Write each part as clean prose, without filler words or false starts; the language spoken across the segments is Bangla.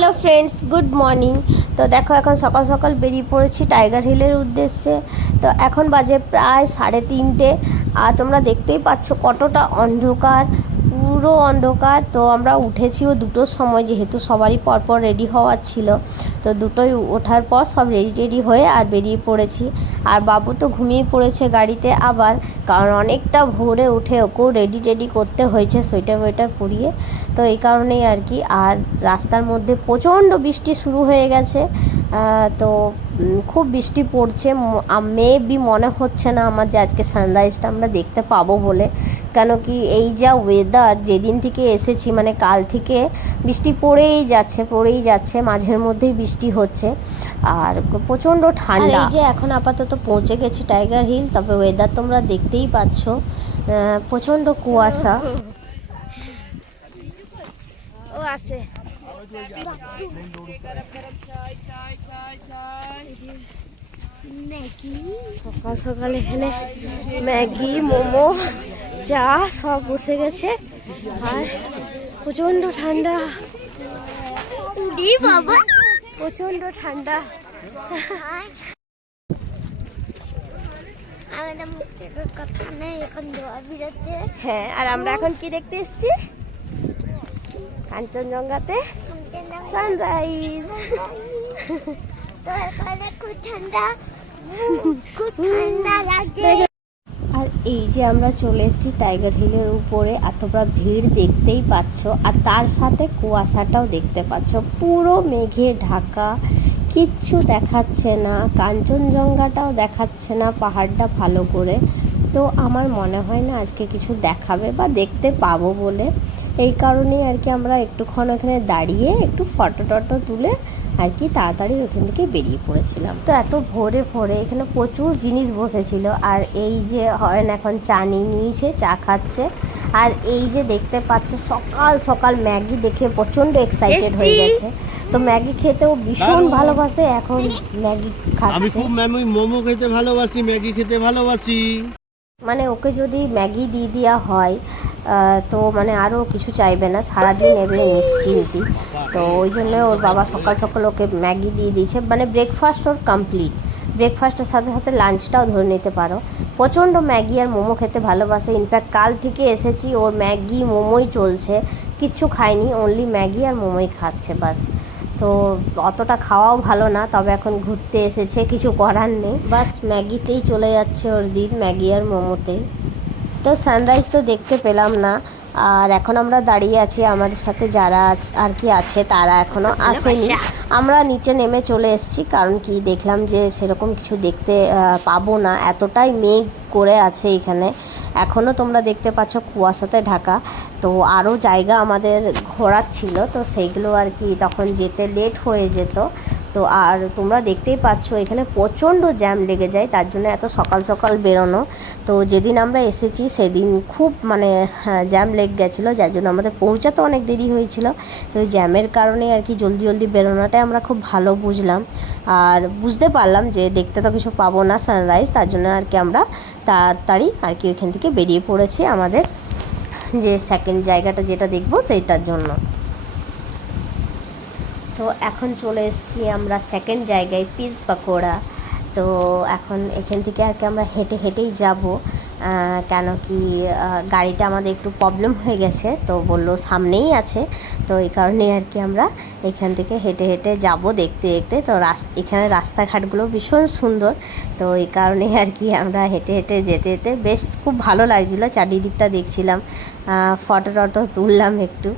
Hello friends, good morning. তো দেখো এখন সকাল সকাল বেরিয়ে পড়েছি টাইগার হিলের উদ্দেশ্যে। তো এখন বাজে প্রায় 3:30, আর তোমরা দেখতেই পাচ্ছ কতটা অন্ধকার, পুরো অন্ধকার। তো আমরা উঠেছিও 2টোর সময়, যেহেতু সবারই পরপর রেডি হওয়ার ছিল। তো 2টোয় ওঠার পর সব রেডি হয়ে আর বেরিয়ে পড়েছি। আর বাবু তো ঘুমিয়ে পড়েছে গাড়িতে আবার, কারণ অনেকটা ভোরে উঠে ওকেও রেডি করতে হয়েছে সোয়েটার পরিয়ে। তো এই কারণেই আর কি। আর রাস্তার মধ্যে প্রচণ্ড বৃষ্টি শুরু হয়ে গেছে। তো খুব বৃষ্টি পড়ছে। মেবি মনে হচ্ছে না আমার যে আজকে সানরাইজটা আমরা দেখতে পাবো বলে, কেন কি এই যা ওয়েদার, যেদিন থেকে এসেছি মানে কাল থেকে বৃষ্টি পড়েই যাচ্ছে, মাঝের মধ্যেই বৃষ্টি হচ্ছে। আর প্রচণ্ড ঠান্ডা। এই যে এখন আপাতত পৌঁছে গেছি টাইগার হিল, তবে ওয়েদার তোমরা দেখতেই পাচ্ছ, প্রচণ্ড কুয়াশা। ও আছে সকাল সকাল এখানে ম্যাগি, মোমো, চা সব বসে গেছে। আর প্রচণ্ড ঠান্ডা, প্রচণ্ড ঠান্ডা। হ্যাঁ, আর আমরা এখন কি দেখতে এসেছি? কাঞ্চনজঙ্ঘাতে সানরাইজ। আর এই যে আমরা চলে এসেছি টাইগার হিলের উপরে, আর তোমরা ভিড় দেখতেই পাচ্ছ, আর তার সাথে কুয়াশাটাও দেখতে পাচ্ছ, পুরো মেঘে ঢাকা, কিচ্ছু দেখাচ্ছে না, কাঞ্চনজঙ্ঘাটাও দেখাচ্ছে না পাহাড়টা ভালো করে। তো আমার মনে হয় না আজকে কিছু দেখাবে বা দেখতে পাবো বলে, এই কারণেই আর কি আমরা একটুক্ষণ ওখানে দাঁড়িয়ে একটু ফটো তুলে আর কি তাড়াতাড়ি ওখান থেকে বেরিয়ে পড়েছিলাম। তো এত ভোরে এখানে প্রচুর জিনিস বসেছিল। আর এই যে হয়ন এখন চা নিয়েছে, চা খাচ্ছে। আর এই যে দেখতে পাচ্ছ সকাল সকাল ম্যাগি দেখে প্রচণ্ড এক্সাইটেড হয়ে গেছে। তো ম্যাগি খেতেও ভীষণ ভালোবাসে, এখন ম্যাগি খাচ্ছে। আমি খুব মোমো খেতে ভালোবাসি, ম্যাগি খেতে ভালোবাসি। মানে ওকে যদি ম্যাগি দিয়ে দেওয়া হয় তো মানে আরও কিছু চাইবে না, সারাদিন এবারে নিশ্চিন্তি। তো ওই জন্য ওর বাবা সকাল সকাল ওকে ম্যাগি দিয়ে দিয়েছে, মানে ব্রেকফাস্ট ওর কমপ্লিট। ব্রেকফাস্টের সাথে সাথে লাঞ্চটাও ধরে নিতে পারো। প্রচণ্ড ম্যাগি আর মোমো খেতে ভালোবাসে। ইনফ্যাক্ট কাল থেকে এসেছি ওর ম্যাগি মোমোই চলছে, কিচ্ছু খায়নি, অনলি ম্যাগি আর মোমোই খাচ্ছে বাস। তো অতটা খাওয়াও ভালো না, তবে এখন ঘুরতে এসেছে, কিছু করার নেই, বাস ম্যাগিতেই চলে যাচ্ছে ওর দিন, ম্যাগি আর মোমোতেই। তো সানরাইজ তো দেখতে পেলাম না। আর এখন আমরা দাঁড়িয়ে আছি, আমাদের সাথে যারা আর কি আছে তারা এখনও আসেনি। আমরা নিচে নেমে চলে এসেছি, কারণ কি দেখলাম যে সেরকম কিছু দেখতে পাবো না, এতটাই মেঘ করে আছে এখানে। এখনও তোমরা দেখতে পাচ্ছ কুয়াশাতে ঢাকা। তো আরও জায়গা আমাদের ঘোরার ছিল, তো সেইগুলো আর কি তখন যেতে লেট হয়ে যেত। তো আর তোমরা দেখতেই পাচ্ছ এখানে প্রচণ্ড জ্যাম লেগে যায়, তার জন্য এত সকাল সকাল বেরোনো। তো যেদিন আমরা এসেছি সেদিন খুব মানে জ্যাম লেগে গেছিলো, যার জন্য আমাদের পৌঁছাতে অনেক দেরি হয়েছিল। তো ওই জ্যামের কারণে আর কি জলদি বেরোনোটাই আমরা খুব ভালো বুঝলাম। আর বুঝতে পারলাম যে দেখতে তো কিছু পাবো না সানরাইজ, তার জন্য আর কি আমরা তাড়াতাড়ি আর কি ওইখান থেকে বেরিয়ে পড়েছি আমাদের যে সেকেন্ড জায়গাটা যেটা দেখবো সেইটার জন্য। তো এখন চলে এসেছি আমরা সেকেন্ড জায়গায়, পিস পাকোড়া। তো এখন এখান থেকে আর কি আমরা হেঁটেই যাব, কেন কি গাড়িটা আমাদের একটু প্রবলেম হয়ে গেছে, তো বললো সামনেই আছে। তো এই কারণে আর কি আমরা এখান থেকে হেঁটে যাব দেখতে। তো এখানে রাস্তাঘাটগুলো ভীষণ সুন্দর। তো এই কারণেই আর কি আমরা হেঁটে যেতে বেশ খুব ভালো লাগছিলো, চারিদিকটা দেখছিলাম, ফটো তুললাম একটু।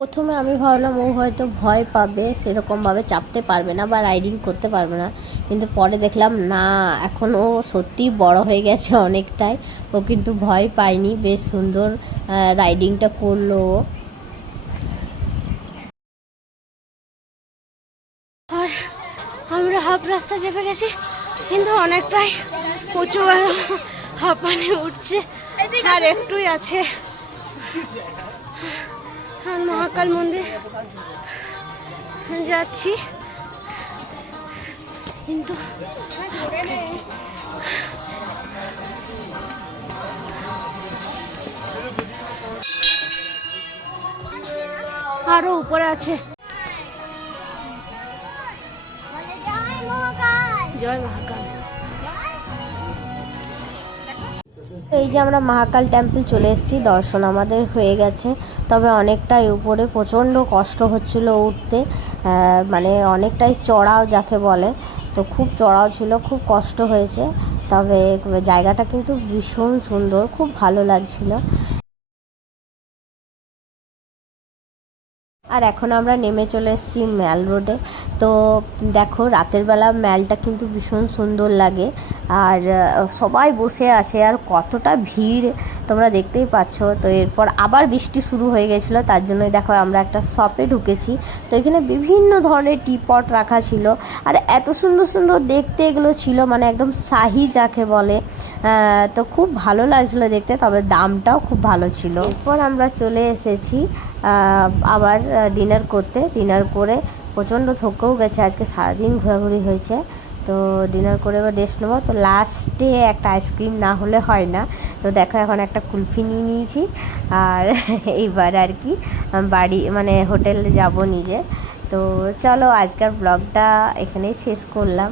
প্রথমে আমি ভাবলাম ও হয়তো ভয় পাবে, সেরকমভাবে চাপতে পারবে না বা রাইডিং করতে পারবে না, কিন্তু পরে দেখলাম না, এখন ও সত্যিই বড় হয়ে গেছে অনেকটাই, ও কিন্তু ভয় পায়নি, বেশ সুন্দর রাইডিংটা করলো ও। আর আমরা হাফ রাস্তা চেপে গেছি, কিন্তু অনেকটাই উঁচু, হাঁপানি উঠছে, আর একটুই আছে আর মহাকাল মন্দির যাচ্ছি, কিন্তু আরো উপরে আছে। জয় মহাকাল। এই যে আমরা মহাকাল টেম্পল চলে এসেছি, দর্শন আমাদের হয়ে গেছে, তবে অনেকটাই উপরে, প্রচণ্ড কষ্ট হচ্ছিল উঠতে, মানে অনেকটাই চড়াও যাকে বলে, তো খুব চড়াও ছিল, খুব কষ্ট হয়েছে, তবে জায়গাটা কিন্তু ভীষণ সুন্দর, খুব ভালো লাগছিল। আর এখন আমরা নেমে চলে এসেছি ম্যাল রোডে। তো দেখো রাতের বেলা ম্যালটা কিন্তু ভীষণ সুন্দর লাগে, আর সবাই বসে আছে, আর কতটা ভিড় তোমরা দেখতেই পাচ্ছ। তো এরপর আবার বৃষ্টি শুরু হয়ে গেছিলো, তার জন্যই দেখো আমরা একটা শপে ঢুকেছি। তো এখানে বিভিন্ন ধরনের টি পট রাখা ছিল, আর এত সুন্দর সুন্দর দেখতে এগুলো ছিল, মানে একদম শাহি যাকে বলে, তো খুব ভালো লাগছিলো দেখতে, তবে দামটাও খুব ভালো ছিল। এরপর আমরা চলে এসেছি আবার ডিনার করতে। ডিনার করে প্রচণ্ড থকেও গেছে, আজকে সারাদিন ঘোরাঘুরি হয়েছে, তো ডিনার করে এবার রেস্ট নেবো। তো লাস্টে একটা আইসক্রিম না হলে হয় না, তো দেখো এখন একটা কুলফি নিয়ে নিয়েছি, আর এইবার আর কি বাড়ি মানে হোটেল যাব নিজে। তো চলো আজকের ব্লগটা এখানেই শেষ করলাম।